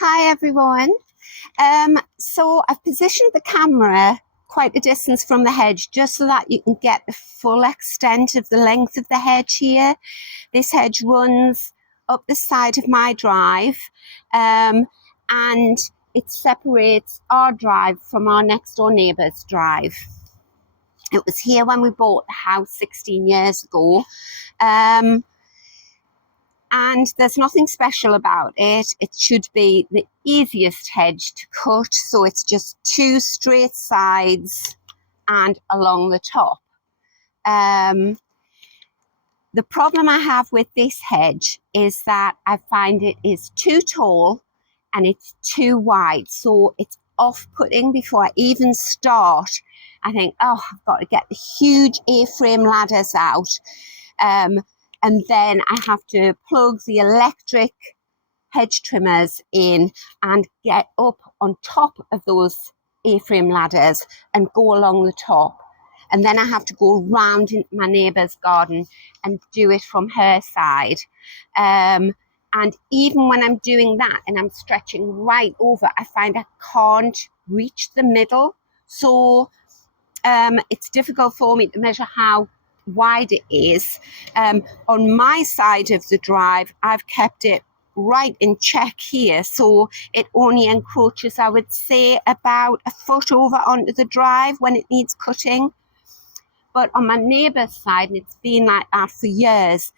Hi everyone. So I've positioned the camera quite a distance from the hedge just so that you can get the full extent of the length of the hedge here. This hedge runs up the side of my drive, and it separates our drive from our next door neighbour's drive. It was here when we bought the house 16 years ago. And there's nothing special about it. It should be the easiest hedge to cut, so it's just two straight sides and along the top. The problem I have with this hedge is that I find it is too tall and it's too wide, so it's off-putting. Before I even start, I think, oh, I've got to get the huge A-frame ladders out. And then I have to plug the electric hedge trimmers in and get up on top of those A-frame ladders and go along the top. And then I have to go round into my neighbour's garden and do it from her side. And even when I'm doing that and I'm stretching right over, I find I can't reach the middle. So it's difficult for me to measure how wide it is. On my side of the drive, I've kept it right in check here, so it only encroaches, I would say, about a foot over onto the drive when it needs cutting. But on my neighbour's side, and it's been like that for years,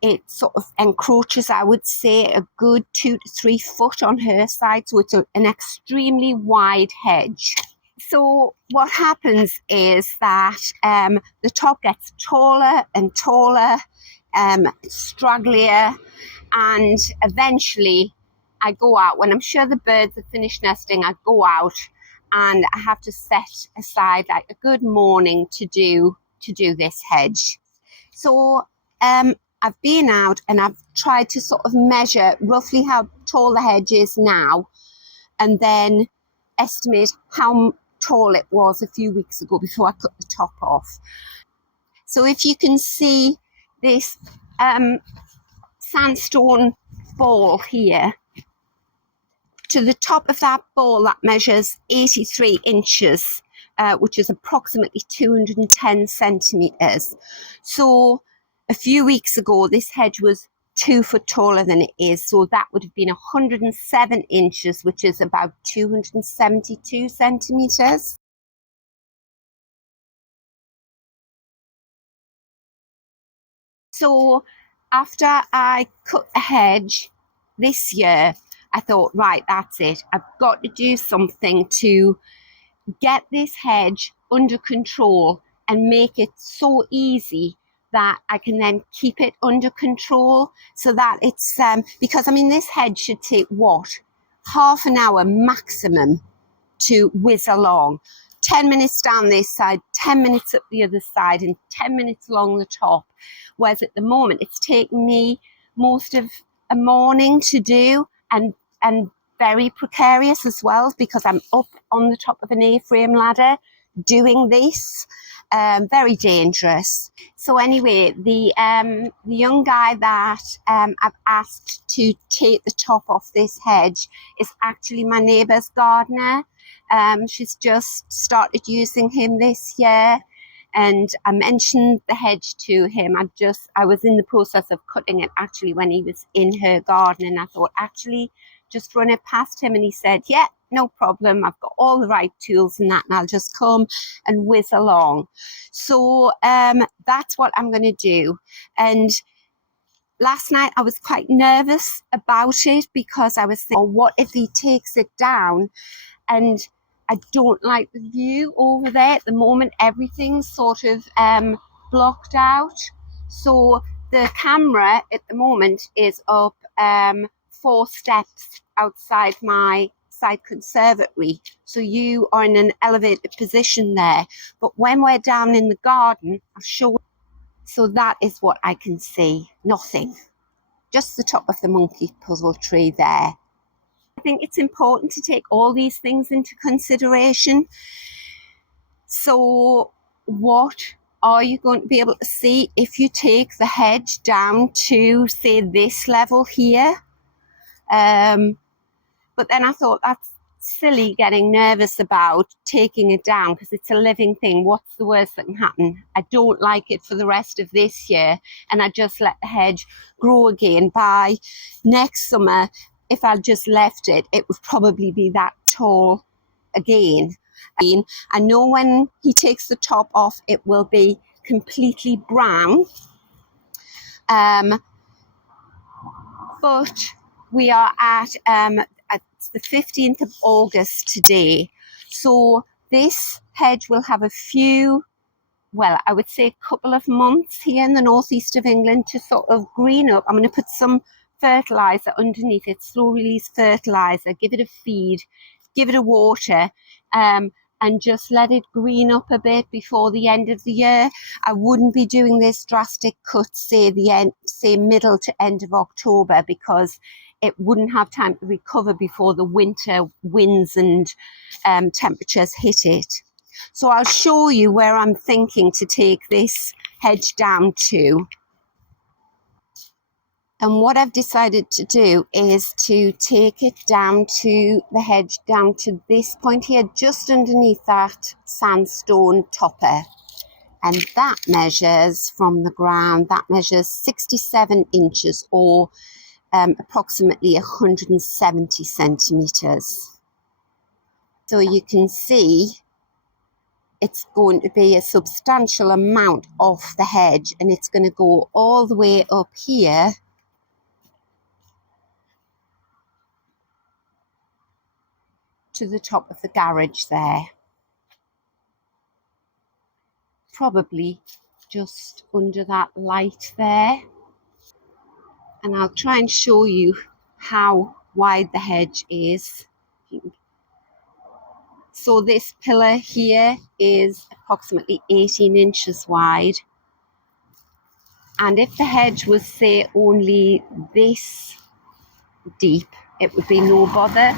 it sort of encroaches, I would say, a good 2 to 3 foot on her side, so it's an extremely wide hedge. So what happens is that the top gets taller and taller, stragglier, and eventually I go out. When I'm sure the birds have finished nesting, I go out and I have to set aside like a good morning to do this hedge. So I've been out and I've tried to sort of measure roughly how tall the hedge is now, and then estimate how tall it was a few weeks ago before I cut the top off. So if you can see this sandstone ball here, to the top of that ball that measures 83 inches, which is approximately 210 centimetres. So a few weeks ago this hedge was 2 foot taller than it is, so that would have been 107 inches, which is about 272 centimetres. So after I cut the hedge this year, I thought, right, that's it. I've got to do something to get this hedge under control and make it so easy that I can then keep it under control, so that it's, because I mean, this hedge should take what? Half an hour maximum to whiz along. 10 minutes down this side, 10 minutes up the other side, and 10 minutes along the top. Whereas at the moment, it's taking me most of a morning to do, and very precarious as well, because I'm up on the top of an A-frame ladder doing this. Very dangerous. So anyway, the young guy that I've asked to take the top off this hedge is actually my neighbour's gardener. She's just started using him this year, and I mentioned the hedge to him. I was in the process of cutting it actually when he was in her garden, and I thought, actually just run it past him, and he said, yeah, no problem, I've got all the right tools and that, and I'll just come and whiz along. So that's what I'm going to do. And last night I was quite nervous about it, because I was thinking, oh, what if he takes it down? And I don't like the view over there at the moment. Everything's sort of blocked out. So the camera at the moment is up 4 steps outside my side conservatory. So you are in an elevated position there. But when we're down in the garden, I'll show you. So that is what I can see. Nothing. Just the top of the monkey puzzle tree there. I think it's important to take all these things into consideration. So what are you going to be able to see if you take the hedge down to, say, this level here? But then I thought, that's silly getting nervous about taking it down because it's a living thing. What's the worst that can happen? I don't like it for the rest of this year, and I just let the hedge grow again. By next summer, if I just left it, it would probably be that tall again. I know when he takes the top off, it will be completely brown. But we are at the 15th of August today. So this hedge will have a few, well, I would say a couple of months here in the northeast of England to sort of green up. I'm going to put some fertilizer underneath it, slow release fertilizer, give it a feed, give it a water, and just let it green up a bit before the end of the year. I wouldn't be doing this drastic cut, say middle to end of October, because it wouldn't have time to recover before the winter winds and temperatures hit it. So I'll show you where I'm thinking to take this hedge down to. And what I've decided to do is to take it down to the hedge down to this point here, just underneath that sandstone topper. And that measures from the ground, that measures 67 inches or approximately 170 centimetres. So you can see it's going to be a substantial amount off the hedge, and it's going to go all the way up here to the top of the garage there. Probably just under that light there. And I'll try and show you how wide the hedge is. So this pillar here is approximately 18 inches wide. And if the hedge was, say, only this deep, it would be no bother.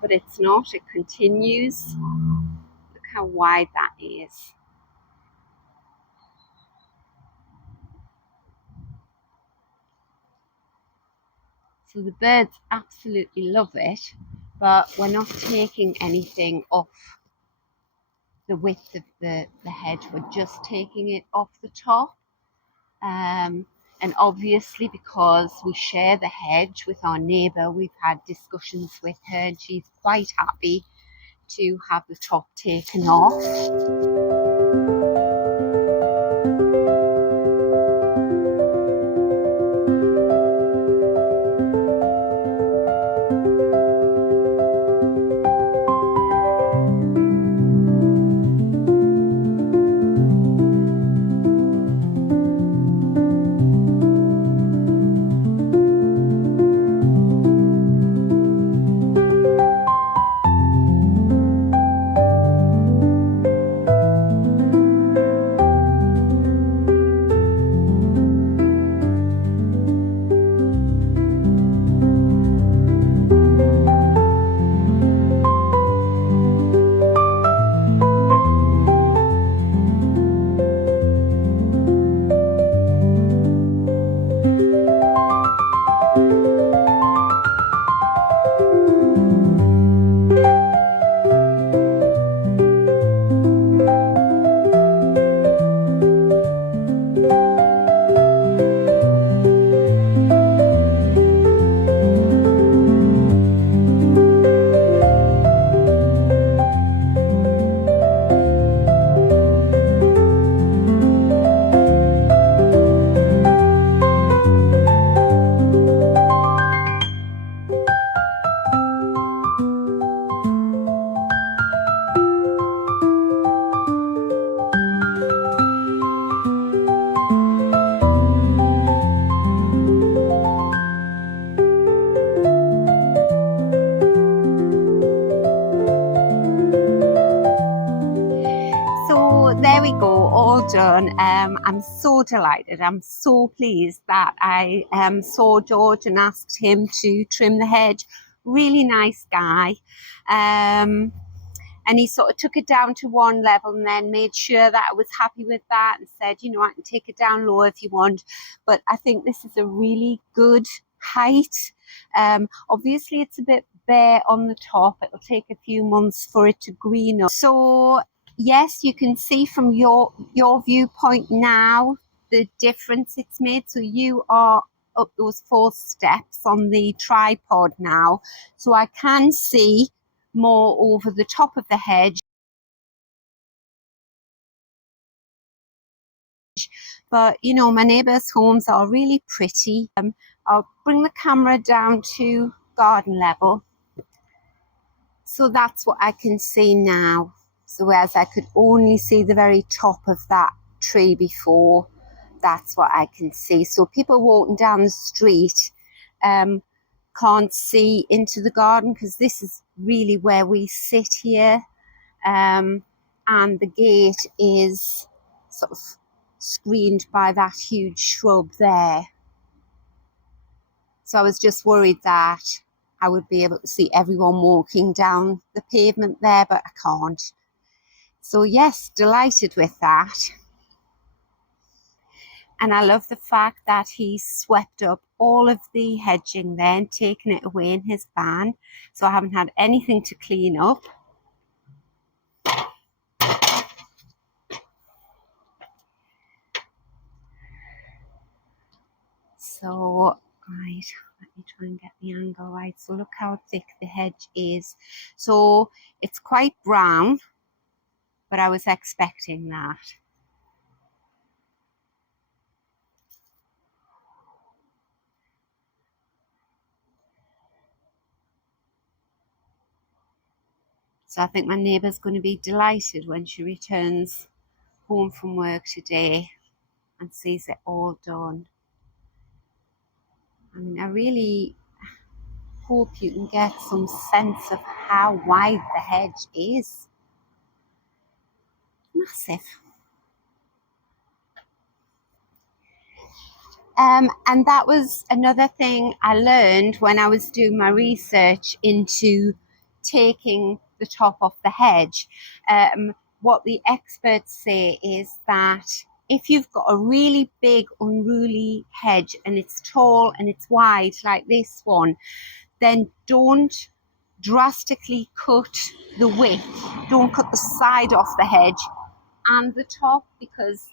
But it's not, it continues. Look how wide that is. So the birds absolutely love it, but we're not taking anything off the width of the hedge, we're just taking it off the top. And obviously, because we share the hedge with our neighbour, we've had discussions with her, and she's quite happy to have the top taken off. There we go, all done. I'm so delighted. I'm so pleased that I saw George and asked him to trim the hedge. Really nice guy. And he sort of took it down to one level and then made sure that I was happy with that and said, you know, I can take it down lower if you want. But I think this is a really good height. Obviously it's a bit bare on the top. It'll take a few months for it to green up. So yes, you can see from your viewpoint now the difference it's made. So you are up those 4 steps on the tripod now, so I can see more over the top of the hedge. But you know, my neighbours' homes are really pretty. I'll bring the camera down to garden level. So that's what I can see now. So whereas I could only see the very top of that tree before, that's what I can see. So people walking down the street can't see into the garden, because this is really where we sit here. And the gate is sort of screened by that huge shrub there. So I was just worried that I would be able to see everyone walking down the pavement there, but I can't. So yes, delighted with that. And I love the fact that he swept up all of the hedging there and taken it away in his van. So I haven't had anything to clean up. So, right, let me try and get the angle right. So look how thick the hedge is. So it's quite brown, but I was expecting that. So I think my neighbour's going to be delighted when she returns home from work today and sees it all done. I mean, I really hope you can get some sense of how wide the hedge is. Massive. And that was another thing I learned when I was doing my research into taking the top off the hedge. What the experts say is that if you've got a really big unruly hedge and it's tall and it's wide like this one, then don't drastically cut the width. Don't cut the side off the hedge and the top, because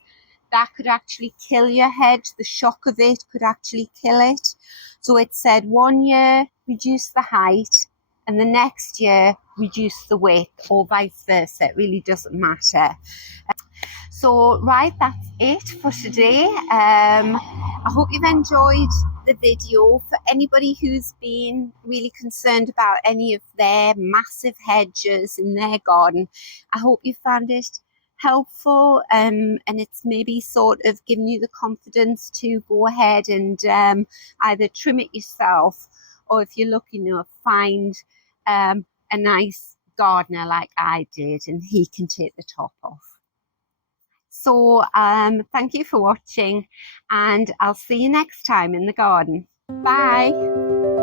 that could actually kill your hedge. The shock of it could actually kill it. So it said 1 year reduce the height and the next year reduce the width, or vice versa. It really doesn't matter. So right, that's it for today. I hope you've enjoyed the video. For anybody who's been really concerned about any of their massive hedges in their garden, I hope you found it helpful, and it's maybe sort of given you the confidence to go ahead and either trim it yourself, or if you're lucky enough, find a nice gardener like I did and he can take the top off. So thank you for watching, and I'll see you next time in the garden. Bye.